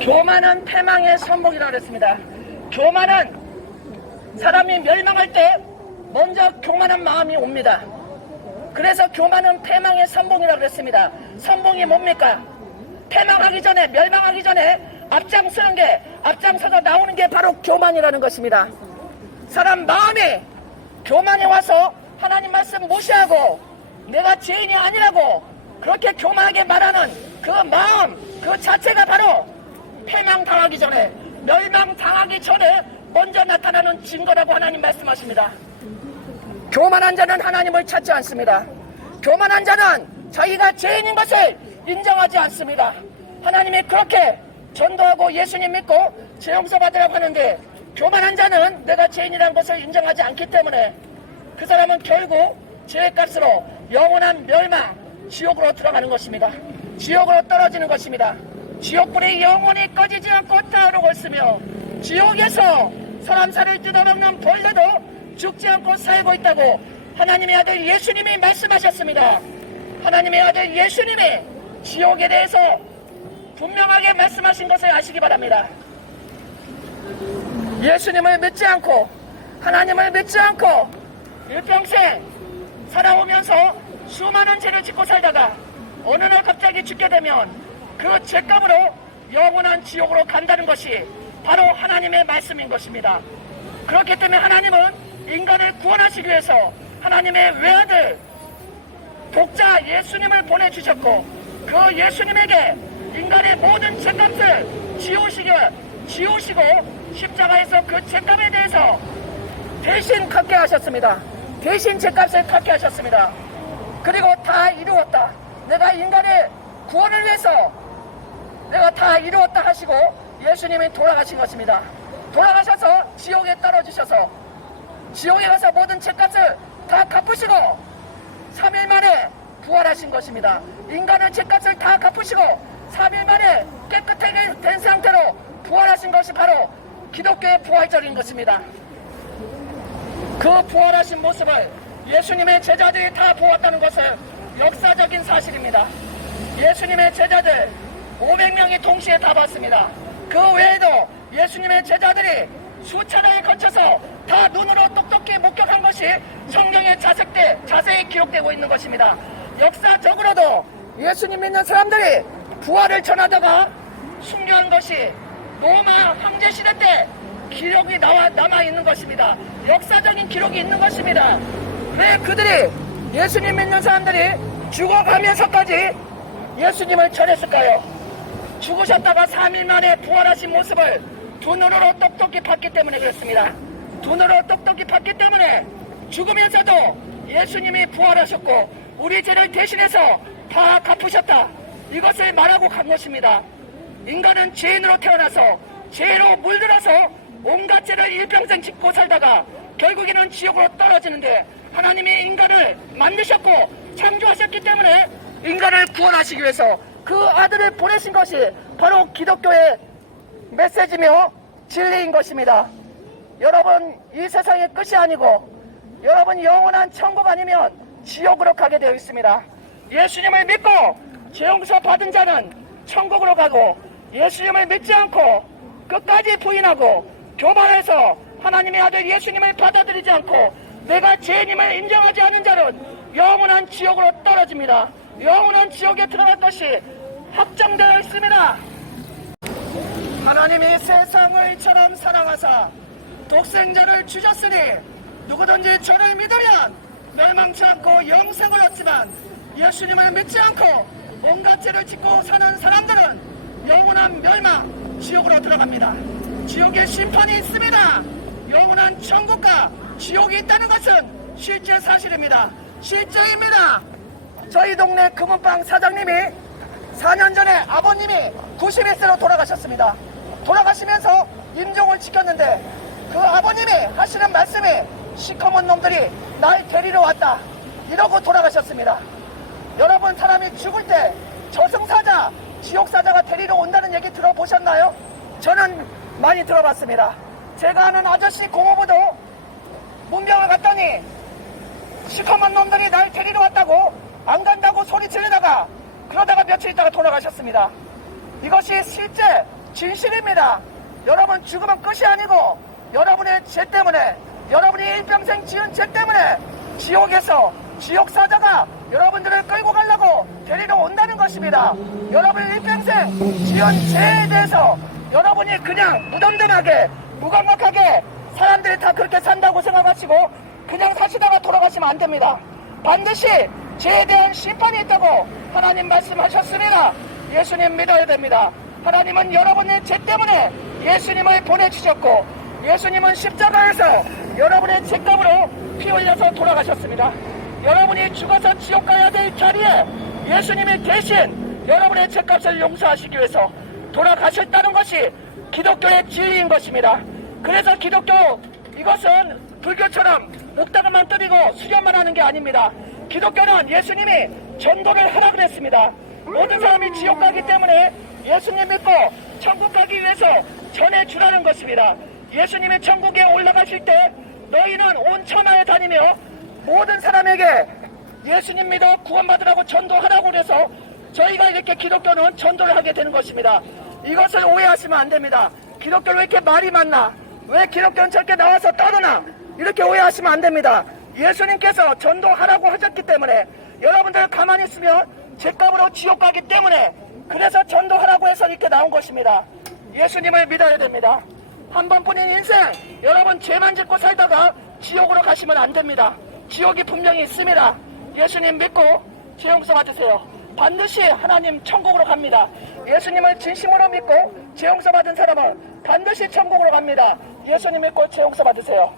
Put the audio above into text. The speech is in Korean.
교만은 패망의 선봉이라고 그랬습니다. 교만은 사람이 멸망할 때 먼저 교만한 마음이 옵니다. 그래서 교만은 패망의 선봉이라고 그랬습니다. 선봉이 뭡니까? 패망하기 전에, 멸망하기 전에 앞장서서 나오는 게 바로 교만이라는 것입니다. 사람 마음에 교만이 와서 하나님 말씀 무시하고 내가 죄인이 아니라고 그렇게 교만하게 말하는 그 마음 그 자체가 바로 패망당하기 전에, 멸망당하기 전에 먼저 나타나는 증거라고 하나님 말씀하십니다. 교만한 자는 하나님을 찾지 않습니다. 교만한 자는 자기가 죄인인 것을 인정하지 않습니다. 하나님이 그렇게 전도하고 예수님 믿고 죄 용서 받으라고 하는데, 교만한 자는 내가 죄인이라는 것을 인정하지 않기 때문에 그 사람은 결국 죄의 값으로 영원한 멸망, 지옥으로 들어가는 것입니다. 지옥으로 떨어지는 것입니다. 지옥불이 영원히 꺼지지 않고 타오르고 있으며 지옥에서 사람 살을 뜯어먹는 벌레도 죽지 않고 살고 있다고 하나님의 아들 예수님이 말씀하셨습니다. 하나님의 아들 예수님이 지옥에 대해서 분명하게 말씀하신 것을 아시기 바랍니다. 예수님을 믿지 않고 하나님을 믿지 않고 일평생 살아오면서 수많은 죄를 짓고 살다가 어느 날 갑자기 죽게 되면 그 죄값으로 영원한 지옥으로 간다는 것이 바로 하나님의 말씀인 것입니다. 그렇기 때문에 하나님은 인간을 구원하시기 위해서 하나님의 외아들 독자 예수님을 보내주셨고, 그 예수님에게 인간의 모든 죄값을 지우시고 십자가에서 그 죄값에 대해서 대신 갚게 하셨습니다. 대신 죄값을 갚게 하셨습니다. 그리고 다 이루었다, 내가 인간의 구원을 위해서 내가 다 이루었다 하시고 예수님이 돌아가신 것입니다. 돌아가셔서 지옥에 떨어지셔서 지옥에 가서 모든 죄값을 다 갚으시고 3일 만에 부활하신 것입니다. 인간의 죄값을 다 갚으시고 3일 만에 깨끗하게 된 상태로 부활하신 것이 바로 기독교의 부활절인 것입니다. 그 부활하신 모습을 예수님의 제자들이 다 보았다는 것은 역사적인 사실입니다. 예수님의 제자들 500명이 동시에 다 봤습니다. 그 외에도 예수님의 제자들이 수차례에 걸쳐서 다 눈으로 똑똑히 목격한 것이 성경에 자세히 기록되고 있는 것입니다. 역사적으로도 예수님 믿는 사람들이 부활을 전하다가 순교한 것이 로마 황제시대 때 기록이 남아있는 것입니다. 역사적인 기록이 있는 것입니다. 왜 그들이, 예수님 믿는 사람들이 죽어가면서까지 예수님을 전했을까요? 죽으셨다가 3일 만에 부활하신 모습을 두 눈으로 똑똑히 봤기 때문에 그렇습니다. 두 눈으로 똑똑히 봤기 때문에 죽으면서도 예수님이 부활하셨고 우리 죄를 대신해서 다 갚으셨다, 이것을 말하고 간 것입니다. 인간은 죄인으로 태어나서 죄로 물들어서 온갖 죄를 일평생 짓고 살다가 결국에는 지옥으로 떨어지는데, 하나님이 인간을 만드셨고 창조하셨기 때문에 인간을 구원하시기 위해서 그 아들을 보내신 것이 바로 기독교의 메시지며 진리인 것입니다. 여러분, 이 세상의 끝이 아니고 여러분 영원한 천국 아니면 지옥으로 가게 되어 있습니다. 예수님을 믿고 죄 용서 받은 자는 천국으로 가고, 예수님을 믿지 않고 끝까지 부인하고 교만해서 하나님의 아들 예수님을 받아들이지 않고 내가 죄인임을 인정하지 않는 자는 영원한 지옥으로 떨어집니다. 영원한 지옥에 들어갈 것이 확정되어 있습니다. 하나님이 세상을 이처럼 사랑하사 독생자를 주셨으니 누구든지 저를 믿으면 멸망치 않고 영생을 얻지만 예수님을 믿지 않고 온갖 죄를 짓고 사는 사람들은 영원한 멸망, 지옥으로 들어갑니다. 지옥에 심판이 있습니다. 영원한 천국과 지옥이 있다는 것은 실제 사실입니다. 실제입니다. 저희 동네 금은방 사장님이 4년 전에 아버님이 91세로 돌아가셨습니다. 돌아가시면서 임종을 지켰는데 그 아버님이 하시는 말씀이 시커먼 놈들이 날 데리러 왔다, 이러고 돌아가셨습니다. 여러분, 사람이 죽을 때 저승사자, 지옥사자가 데리러 온다는 얘기 들어보셨나요? 저는 많이 들어봤습니다. 제가 아는 아저씨 공업부도 문병을 갔더니 시커먼 놈들이 날 데리러 왔다고 안 간다고 소리 지르다가 그러다가 며칠 있다가 돌아가셨습니다. 이것이 실제 진실입니다. 여러분, 죽으면 끝이 아니고 여러분의 죄 때문에, 여러분이 일평생 지은 죄 때문에 지옥에서 지옥 사자가 여러분들을 끌고 가려고 데리러 온다는 것입니다. 여러분이 일평생 지은 죄에 대해서 여러분이 그냥 무덤덤하게 무감각하게 사람들이 다 그렇게 산다고 생각하시고 그냥 사시다가 돌아가시면 안 됩니다. 반드시 죄에 대한 심판이 있다고 하나님 말씀하셨습니다. 예수님 믿어야 됩니다. 하나님은 여러분의 죄 때문에 예수님을 보내주셨고 예수님은 십자가에서 여러분의 죄값으로 피 흘려서 돌아가셨습니다. 여러분이 죽어서 지옥 가야 될 자리에 예수님이 대신 여러분의 죄값을 용서하시기 위해서 돌아가셨다는 것이 기독교의 진리인 것입니다. 그래서 기독교, 이것은 불교처럼 목다가만 때리고 수련만 하는 게 아닙니다. 기독교는 예수님이 전도를 하라 그랬습니다. 모든 사람이 지옥 가기 때문에 예수님 믿고 천국 가기 위해서 전해주라는 것입니다. 예수님이 천국에 올라가실 때 너희는 온 천하에 다니며 모든 사람에게 예수님 믿어 구원받으라고 전도하라고 그래서 저희가 이렇게 기독교는 전도를 하게 되는 것입니다. 이것을 오해하시면 안 됩니다. 기독교는 왜 이렇게 말이 많나? 왜 기독교는 저렇게 나와서 떠드나? 이렇게 오해하시면 안 됩니다. 예수님께서 전도하라고 하셨기 때문에 여러분들 가만히 있으면 죄값으로 지옥 가기 때문에 그래서 전도하라고 해서 이렇게 나온 것입니다. 예수님을 믿어야 됩니다. 한 번뿐인 인생 여러분 죄만 짓고 살다가 지옥으로 가시면 안 됩니다. 지옥이 분명히 있습니다. 예수님 믿고 죄 용서 받으세요. 반드시 하나님 천국으로 갑니다. 예수님을 진심으로 믿고 죄 용서 받은 사람은 반드시 천국으로 갑니다. 예수님 믿고 죄 용서 받으세요.